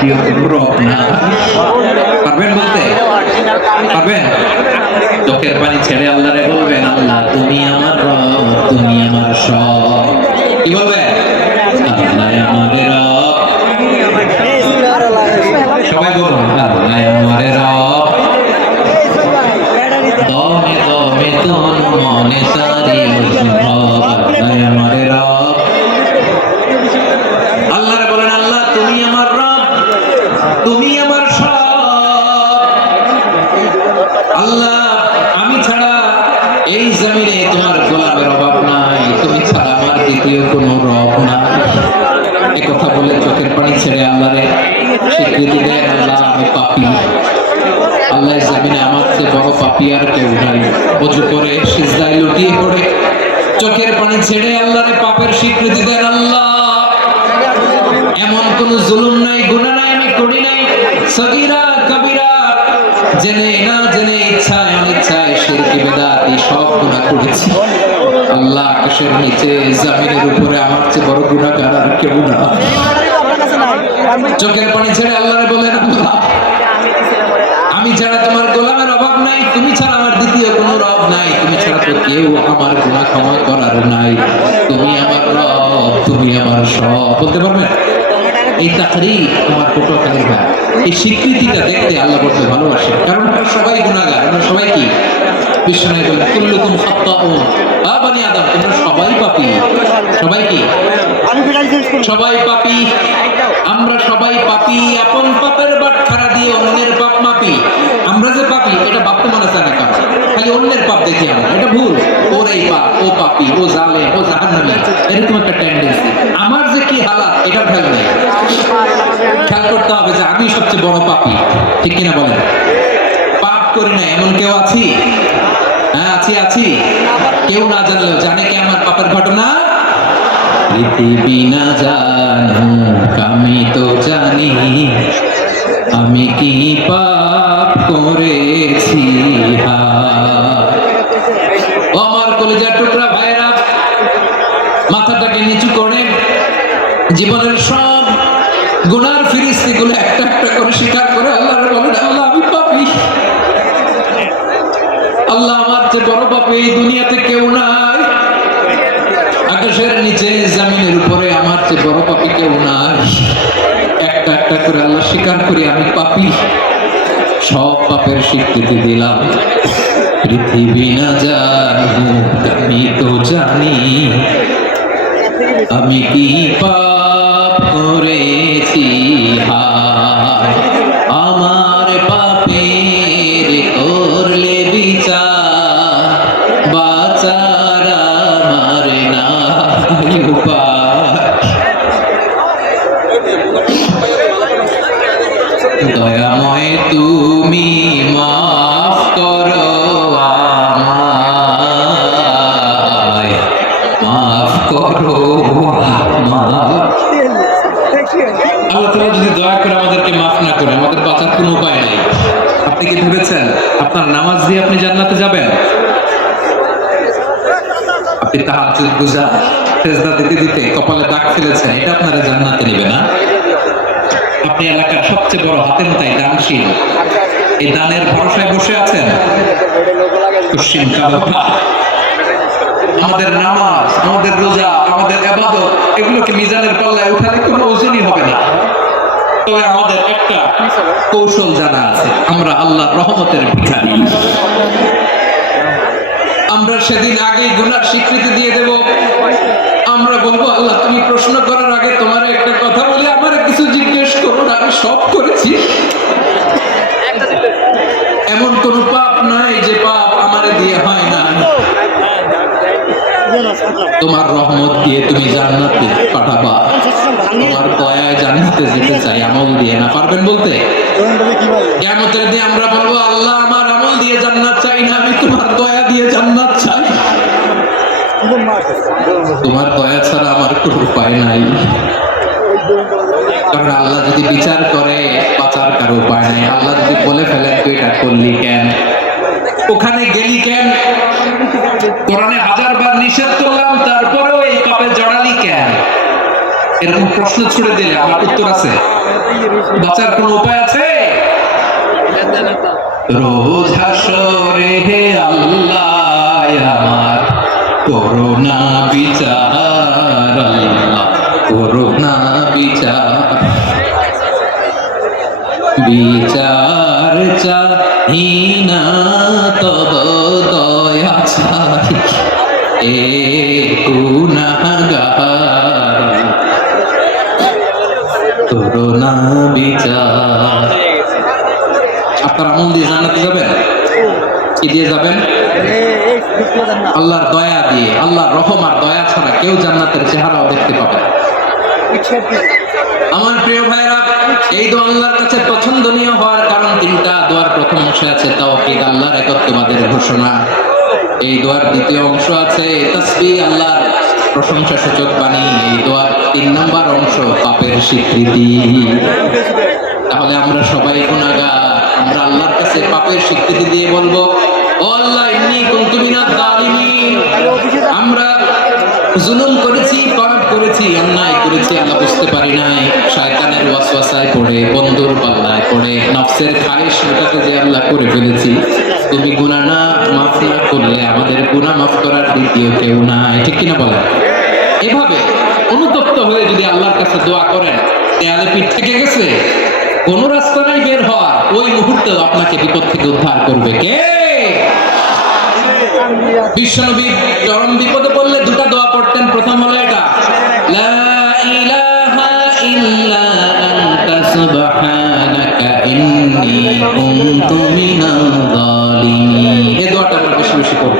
দ্বিতীয় কোনো রব না। পারবেন বলতে? পারবেন? চোখের পানি ছেড়ে আল্লাহরে বলবেন, আল্লাহ তুমি আমার রব, তুমি আমার সব। কি বলবেন? আল্লাহ আমার রব। সবাই বলুন, আল্লাহ আমার রব। দমে দমে তনু মনে তারি রব, আল্লাহ আমার রব। আল্লাহরে বলেন, আল্লাহ তুমি আমার রব, তুমি আমার সব। আল্লাহ আমি ছাড়া এই জমিনে তোমার গোলামের অভাব নাই, তুমি ছাড়া আমার দ্বিতীয় কোনো রব নাই। এ কথা বলে চোখের পানি ছেড়ে আল্লাহরে স্বীকৃতি দেন, আল্লাহ আমি পাপী। আল্লাহ জমিনে আমার চেয়ে বড় পাপী আর কেউ নাই। ওযু করে সিজদায় লুটিয়ে পড়ে চোখের পানি ছেড়ে আল্লাহরে পাপের স্বীকৃতি দেন, আল্লাহ এমন কোন জুলুম নাই, গুনাহ নাই আমি করি নাই, সগীরা কবিরা জেনে না জেনে, ইচ্ছায় অনিচ্ছায়, শিরকি বিদআতি সব গুনাহ করেছি। আল্লাহ আকাশের নিচে জমিনের উপরে আমার চেয়ে বড় গুনাহগার আর কেউ না। চোখের পানি ছেড়ে আল্লাহরে বলেন, আল্লাহ আমি ছাড়া তোমার গোলামের অভাব নাই, তুমি ছাড়া আমার দ্বিতীয় কোনো রব নাই, তুমি ছাড়া তো কেউ আমার গুনাহ ক্ষমা করার নাই, তুমি আমার রব, তুমি আমার সব। বলতে পারবেন? এই তাকরীর আমার পটুয়াখালীর ভাই, এই স্বীকৃতিটা দেখতে আল্লাহ বলতে ভালোবাসে, কারণ আমরা সবাই গুনাহগার, আমরা সবাই কি? বিষ্ণু বলেন কুল্লুকুম খাত্তাউন, বানি আদম তোমরা সবাই পাপী। সবাই কি? সবাই পাপী। আমরা সবাই পাপী, আপন পাপের বাটখারা দিয়ে অন্যের পাপ মাপি। আমরা যে পাপী এটা ভাবতে মনে চায় না কারণ, খালি অন্যের পাপ দেখি আমরা, এটা ভুল। ওর এই পাপ, ও পাপী, ও জালেম, ও জাহান্নামী, এরকম একটা টেন্ডেন্সি। আমার যে কি হালাত এটা খেয়াল নেই। খেয়াল করতে হবে যে আমি সবচেয়ে বড় পাপী, ঠিক কিনা বলেন? পাপ করি না এমন কেউ আছি? হ্যাঁ আছি, আছি। কেউ না জানলেও জানে কি আমার পাপের ঘটনা? পৃথিবী না জানুক আমি তো জানি, আমি কি পাপ করেছি। আমার কলিজার টুকরা ভাইরা, মাথাটাকে নিচু করে জীবনের সব গুনার ফিরিস্তিগুলো একটা একটা করে স্বীকার করে আল্লাহর বলেন, আল্লাহ আমি পাপী। আল্লাহ আমার যে বড় পাপী এই দুনিয়াতে কেউ নাই, আকাশের নিচে জমিনের উপরে আমার যে বড় পাপী কেউ নাই। একটা একটা করে আল্লাহ স্বীকার করি আমি পাপী, সব পাপের স্বীকৃতি দিলাম। পৃথিবী না জানুক আমি তো জানি, আমি কি পাপ করেছি। হায় আমার পাপের করলে বিচার, বাঁচার আমার নাই উপায়। দয়াময় তুমি মাফ করো আমায়, মাফ করো আমায়। আল্লাহ তাআলা যদি দয়া করে আমাদেরকে মাফ না করে, আমাদের বাঁচার কোনো উপায় নেই। আপনি কি ভেবেছেন আপনার নামাজ দিয়ে আপনি জান্নাতে যাবেন? আপনি তাহাজ্জুদ গুজার, সেজদা দিতে দিতে কপালে দাগ ফেলেছেন, এটা আপনারা জান্নাতে নেবে না। আপনি এলাকার সবচেয়ে বড় হাতের মুঠায় দানশীল, এই দানের ভরসায় বসে আছেন। পশ্চিম কাবা, আমাদের নামাজ, আমাদের রোজা, আমাদের ইবাদত, এগুলোকে মিজানের পাল্লায় উঠালে কোনো ওজনই হবে না। তবে আমাদের একটা কৌশল জানা আছে, আমরা আল্লাহর রহমতের ভিখারি। আমরা সেদিন আগেই গুনার স্বীকৃতি দিয়ে দেব। আমরা বলবো, আল্লাহ তুমি প্রশ্ন করার আগে তোমার একটা কথা বলে আমার কিছু জিজ্ঞেস করো না, আমি সব করেছি। এমন কোন পাপ নাই যে পাপ আমার দিয়ে হয় না। তোমার রহমত দিয়ে তুমি জান্নাতে পাঠাবা, তোমার দয়ায় জান্নাতে যেতে চাই, আমল দিয়ে না। পারবেন বলতে? কিয়ামতের দিন আমরা বলবো, আল্লাহ আমার আমল দিয়ে জান্নাত চাই না, আমি তোমার দয়া দিয়ে জান্নাত চাই। তোমার দয়া ছাড়া আমার কোনো উপায় নাই। কারণ আল্লাহ যদি বিচার করে বাঁচার কারো উপায় নাই। আল্লাহ যদি বলে ফেলেন তুই এটা করলি কেন, ওখানে গেলি কেন, কোরআনে 1000 বার নিষেধ করলাম তারপরেও এই পাপে জড়ালি কেন, এরকম প্রশ্ন ছুড়ে দিলে আমার উত্তর আছে? বাঁচার কোনো উপায় আছে? রোজ হাসরে হে আল্লাহ আমার করোনা বিচার, আল্লাহ করোনা বিচার, বিচার চাহি না তব দয়া চাই এ গুনাহগার, করোনা বিচার। আপনারা মন দিয়ে জান্নাতে যাবেন? কি দিয়ে যাবেন? আল্লাহর দয়া দিয়ে। আল্লাহর রহম আর দয়া ছাড়া কেউ জান্নাতের চেহারাও দেখতে পাবে না। আমার প্রিয় ভাইরা, এই দোয়া আল্লাহর কাছে পছন্দনীয় হওয়ার কারণ তিনটা। দোয়ার প্রথম অংশে আছে তাওহীদ, আল্লাহর একত্ববাদের ঘোষণা। এই দোয়ার দ্বিতীয় অংশ আছে তাসবিহ, আল্লাহর প্রশংসা সূচক বাণী। এই দোয়ার 3 নম্বর অংশ পাপের স্বীকৃতি। তাহলে আমরা সবাই গুনাহগার, আমরা আল্লাহর কাছে পাপের স্বীকৃতি দিয়ে বলবো, ও আল্লাহ ইন্নী কুনতু মিনাজ জালিমিন, আমরা জুলুম করেছি, পাপ করেছি, অন্যায় করেছি, আল্লাহ বুঝতে পারি নাই, শয়তানের ওয়াসওয়াসায় পড়ে, বন্ধুর পাল্লায় পড়ে, নফসের খায়েশ মেটাতে যে আল্লাহ করে ফেলেছি। তুমি গুনাহ না মাফ না করলে আমাদের গুনাহ মাফ করার দ্বিতীয় কেউ নাই, ঠিক কিনা বলেন? এভাবে অনুতপ্ত হয়ে যদি আল্লাহর কাছে দোয়া করেন, দেয়ালে পিঠ থেকে গেছে, কোন রাস্তা নাই বের হওয়ার, ওই মুহূর্তে আপনাকে বিপদ থেকে উদ্ধার করবে কে? বিশ্বনবী চরম বিপদে পড়লে দুটো দোয়া পড়তেন। প্রথম হলো এটা, লা ইলাহা ইল্লা আনতা সুবহানাকা ইন্নী কুনতু মিনাল জালিমিন। এই দোয়াটা আমরা বেশি বেশি পড়ব।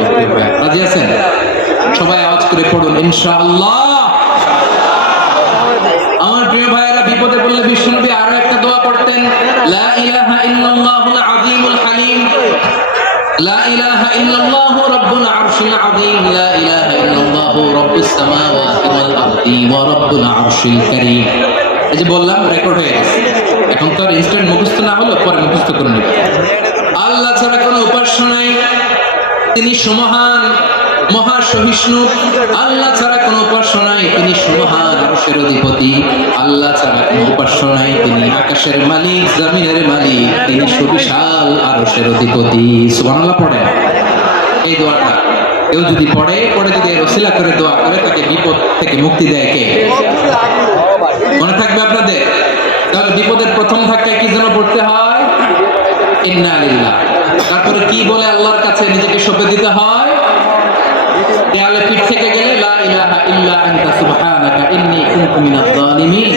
রাজি আছেন? সবাই আওয়াজ করে পড়ুন ইনশাআল্লাহ। আমার প্রিয় ভাইয়েরা, বিপদে পড়লে বিশ্বনবী আরো একটা দোয়া পড়তেন, লা ইলাহা ইল্লাল্লাহুল আযীমুল হালিম, লা ইলাহা ইল্লাল্লাহু রাব্বুল আরশিল আযীম, লা ইলাহা ইল্লাল্লাহু রাব্বুস সামাওয়াতি ওয়াল আরদি ওয়া রাব্বুল আরশিল কারীম। এই যে বললাম, রেকর্ড হয়ে গেছে। এখন তো আর ইনস্ট্যান্ট মুখস্থ না হলো, পরে মুখস্থ করে নেব। আল্লাহ ছাড়া কোনো উপাস্য নাই, তিনি সমহান, মহা সহিষ্ণু। আল্লাহ ছাড়া কোনো উপাস্য নাই, তিনি সমহান, আরশের অধিপতি। আল্লাহ ছাড়া কোনো উপাস্য নাই, তিনি আকাশের মালিক, জমিনের মালিক, তিনি সুবিশাল আরশের অধিপতি। সুবহানাল্লাহ পড়ে। এই দোয়াটা কেউ যদি পড়ে যদি এর ওসিলা করে দোয়া করে, তাকে বিপদ থেকে মুক্তি দেয় কে? মনে থাকবে আপনাদের? তাহলে বিপদের প্রথম ধাক্কায় কি যেন পড়তে হয়? ইন্না লিল্লাহ। তারপরে কি বলে আল্লাহর কাছে নিজেকে সঁপে দিতে হয়? দেয়ালে পিঠ থেকে গেলে লা ইলাহা ইল্লা আনতা সুবহানাকা ইন্নী কুনতু মিনাজ জালিমিন।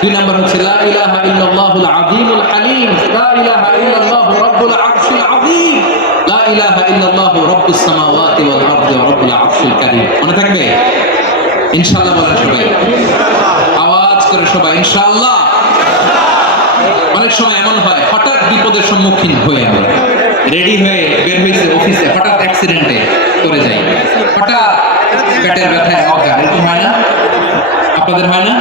2 নম্বর হচ্ছে লা ইলাহা ইল্লাল্লাহুল আযীমুল হালিম, লা ইলাহা ইল্লাল্লাহু রাব্বুল আরশিল আযীম, লা ইলাহা ইল্লাল্লাহু রাব্বুস সামাওয়াতি ওয়াল আরদি ওয়া রাব্বুল আরশিল কারীম। মনে থাকবে? ইনশাআল্লাহ বলেন সবাই, আওয়াজ করে সবাই ইনশাআল্লাহ। অনেক সময় এমন হয়, হঠাৎ বিপদের সম্মুখীন হয়ে আমরা রেডি হয়ে বের হয়েছে অফিসে, হঠাৎ অ্যাক্সিডেন্টে করে যাই, হঠাৎ পেটের ব্যথায় অজ্ঞান। এরকম হয় না? আপনাদের হয় না?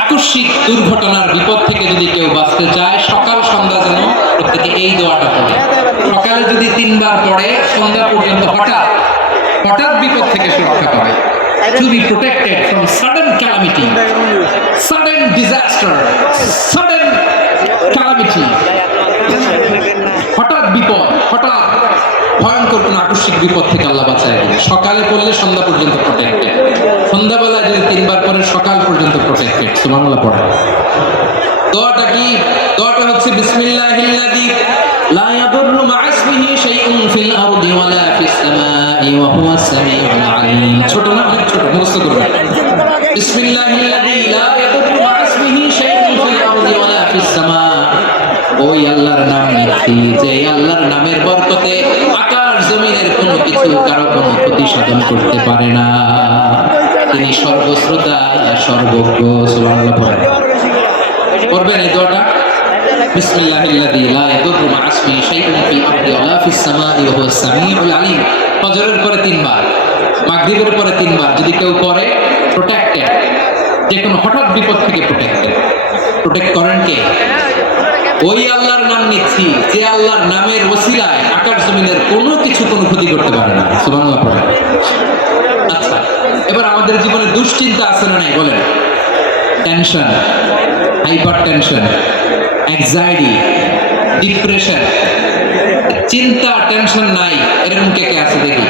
আকস্মিক দুর্ঘটনার বিপদ থেকে যদি কেউ বাঁচতে চায়, সকাল সন্ধ্যা যেন প্রত্যেকে এই দোয়াটা পড়ে। সকালে যদি 3 বার পড়ে, সন্ধ্যা পর্যন্ত হঠাৎ বিপদ থেকে সে রক্ষা পাবে। To be protected from sudden calamity, sudden disaster, sudden calamity, হঠাৎ বিপদ, হঠাৎ ভয়ঙ্কর কোন আকস্মিক বিপদ থেকে আল্লাহ বাঁচায়। সকালে পড়লে সন্ধ্যা পর্যন্ত প্রোটেক্টেড, সন্ধ্যাবেলায় যদি 3 বার পরে সকাল পর্যন্ত প্রোটেক্টেড। সুবহানাল্লাহ পড়ে। দোয়াটা কি? দোয়াটা হচ্ছে বিসমিল্লাহিল্লাযী লা ইয়াদুররু মা ইসমিহি শাইউন ফিল আরদি ওয়ালা ফিস সামাই ওয়া হুয়াস সামিউল আলীম। ছোট না? অনেক ছোট, মুখস্থ করবেন। বিসমিল্লাহিল্লাযী লা ইয়াদুররু মা ইসমিহি শাইউন ফিল আরদি ওয়ালা ফিস সামা। ওই আল্লাহর নাম নিচ্ছি, যে আল্লাহর নামের বরকতে আকাশ জমিনের কোনো কিছু কারো কোনো ক্ষতি সাধন করতে পারে না। তিনি সর্বশ্রোতা, সর্বজ্ঞ। সুবহানাল্লাহ পড়েন। পড়বেন এই দোয়াটা, বিসমিল্লাহিল্লাযী লা ইয়াদুররু মা ইসমিহি শাইউন ফিল আরদি ওয়ালা ফিস সামাই ওয়া হুয়াস সামিউল আলীম। ফজরের পরে 3 বার, মাগরিবের পরে 3 বার যদি কেউ পড়ে, প্রোটেক্টেড, যে কোনো হঠাৎ বিপদ থেকে প্রোটেক্টেড। প্রোটেক্ট করেন কে? ওই আল্লাহর নাম নিচ্ছি, যে আল্লাহর নামের ওসিলায় আকাশ জমিনের কোনো কিছু কোনো ক্ষতি করতে পারে না। সুবহানাল্লাহ পড়েন। আচ্ছা, এবার আমাদের জীবনে দুশ্চিন্তা আছে না নাই বলেন? Tension, hyper tension, anxiety, depression, চিন্তা টেনশন নাই এর মুখে কে আছে দেখি?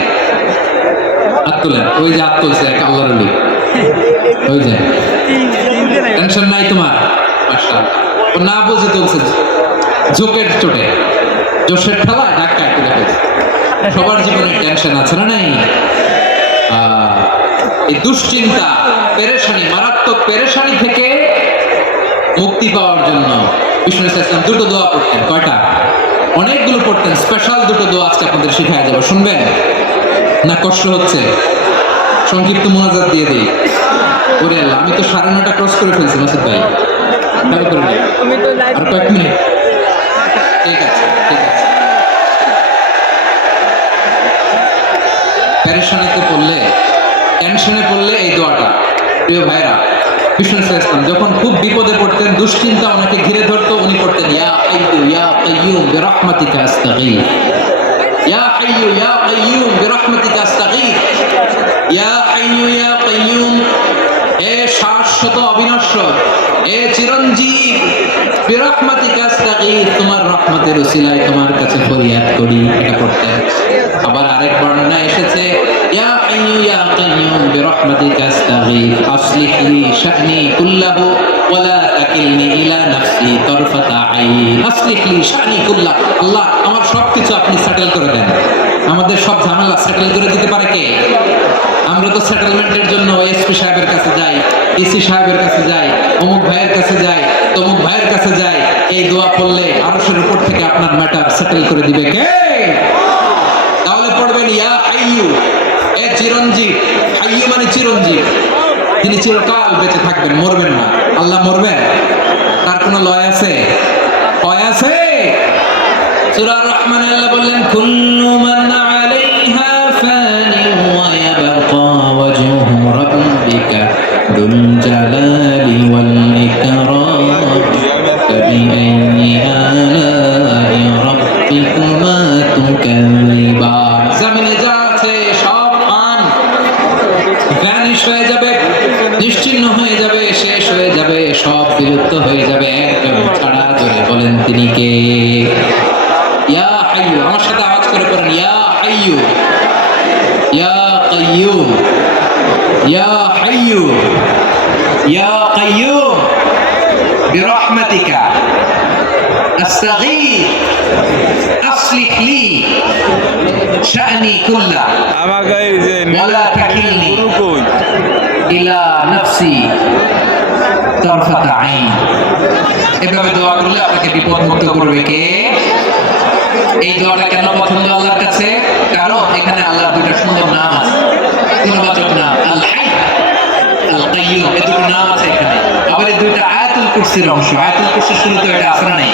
হাত তোলেন। ওই যে হাত তুলছে এক আল্লাহর ওলি, ওই যে টেনশন নাই তোমার, মাশাআল্লাহ। ও না বুঝে তুলছে জোকের চোটে, জোশের ঠেলা ধাক্কা তুলে ফেলছে। সবার জীবনে টেনশন আছে না নাই? এই দুশ্চিন্তা, পেরেশানি, মারাত্মক পেরেশানি থেকে মুক্তি পাওয়ার জন্য বিষ্ণু ইসলাম দুটো দোয়া পড়তেন। কয়টা? অনেকগুলো পড়তেন। স্পেশাল দুটো দোয়া আজকে আপনাদের শিখায়া যাবো, শুনবেন না? কষ্ট হচ্ছে? সংক্ষিপ্ত মোনাজাত দিয়ে দিই। ওরে আল্লাহ, আমি তো 9:30 ক্রস করে ফেলছি মাসুদ ভাই। আর কয়েক মিনিট। ঠিক আছে, ঠিক আছে। পেরেশানিতে পড়লে, টেনশনে পড়লে এই দোয়াটা, প্রিয় ভাইরা, বিষ্ণু ইসলাম যখন খুব বিপদে পড়তেন, দুশ্চিন্তা ওনাকে ঘিরে ধরতো, উনি পড়তেন ইয়া হাইয়্যু ইয়া কাইয়্যুম বিরহমাতিকা আস্তাগীথ, ইয়া হাইয়্যু ইয়া কাইয়্যুম বিরহমাতিকা আস্তাগীথ, ইয়া হাইয়্যু ইয়া কাইয়্যুম, এ শাশ্বত অবিনশ্বর, এ চিরঞ্জীব, বিরহমাতিকা আস্তাগীথ, তোমার রহমতের উসিলায় তোমার কাছে ফরিয়াদ করি। এটা পড়তেন। আবার আরেক বর্ণনা এসেছে ইয়া হাইয়্যু ইয়া কাইয়্যুম বিরহমাতিকা আস্তাগীথ আসলিহ লি শা'নি কুল্লাহু ওয়া লা তাকিলনি ইলা নাফসি তারফাতা আইন। আসলিহ লি শা'নি কুল্লাহ, আল্লাহ আমার সবকিছু আপনি সেটেল করে দেন। আমাদের সব ঝামেলা সেটেল করে দিতে পারে কে? আমরা তো সেটেলমেন্টের জন্য এসপি সাহেবের কাছে যাই, ইসি সাহেবের কাছে যাই, অমুক ভাইয়ের কাছে যাই, তমুক ভাইয়ের কাছে যাই। এই দোয়া পড়লে আরশের উপর থেকে আপনার ম্যাটার সেটেল করে দিবে কে? তাহলে পড়বেন ইয়া হাইয়্যু, এ চিরঞ্জীব। হাইয়্যু মানে চিরঞ্জীব, তিনি চিরকাল বেঁচে থাকবেন, মরবেন না। আল্লাহ মরবেন? তার কোনো লয় আছে? লয় আছে? সূরা আর-রহমানে আল্লাহ বললেন কুল্লু মান আলাইহা ফানি ওয়া ইয়াবকা ওয়াজহু রাব্বিকা দুল জালালি ওয়াল ইকরাম ফাবিআইয়ি আলাই রাব্বিকুমা তুকাযিবান। জমিনে যা আছে সব ভ্যানিশ হয়ে যাবে, নিশ্চিহ্ন হয়ে যাবে, শেষ হয়ে যাবে, সব বিলুপ্ত হয়ে যাবে, একদম ছাড়া। ধরে বলেন তিনি কে? ইয়া হাইয়্যু, আমার সাথে আওয়াজ করে পড়েন ইয়া হাইয়্যু ইয়া কাইয়্যুম ইয়া হাইয়্যু ইয়া কাইয়্যুম বিরহমাতিকা আস্তাগীথ আসলিহ লি শা'নি কুল্লাহ আমাকে এই যে ওয়া লা তাকিলনি গুরু কই ইলা নাফসি তারফাতা আইন। এভাবে দোয়া করলে আপনাকে বিপদ মুক্ত করবে কে? এই দোয়াটা কেন পছন্দ আল্লাহর কাছে? কারণ এখানে আল্লাহর দুটো সুন্দর নাম আছে, গুণবাচক নাম, আল হাই, আল কাইয়্যুম, এই দুটো নাম আছে এখানে। আবার এই দুইটা আয়াতুল কুরসির অংশ। আয়াতুল কুরসির শুরুতে এটা আছে না নাই?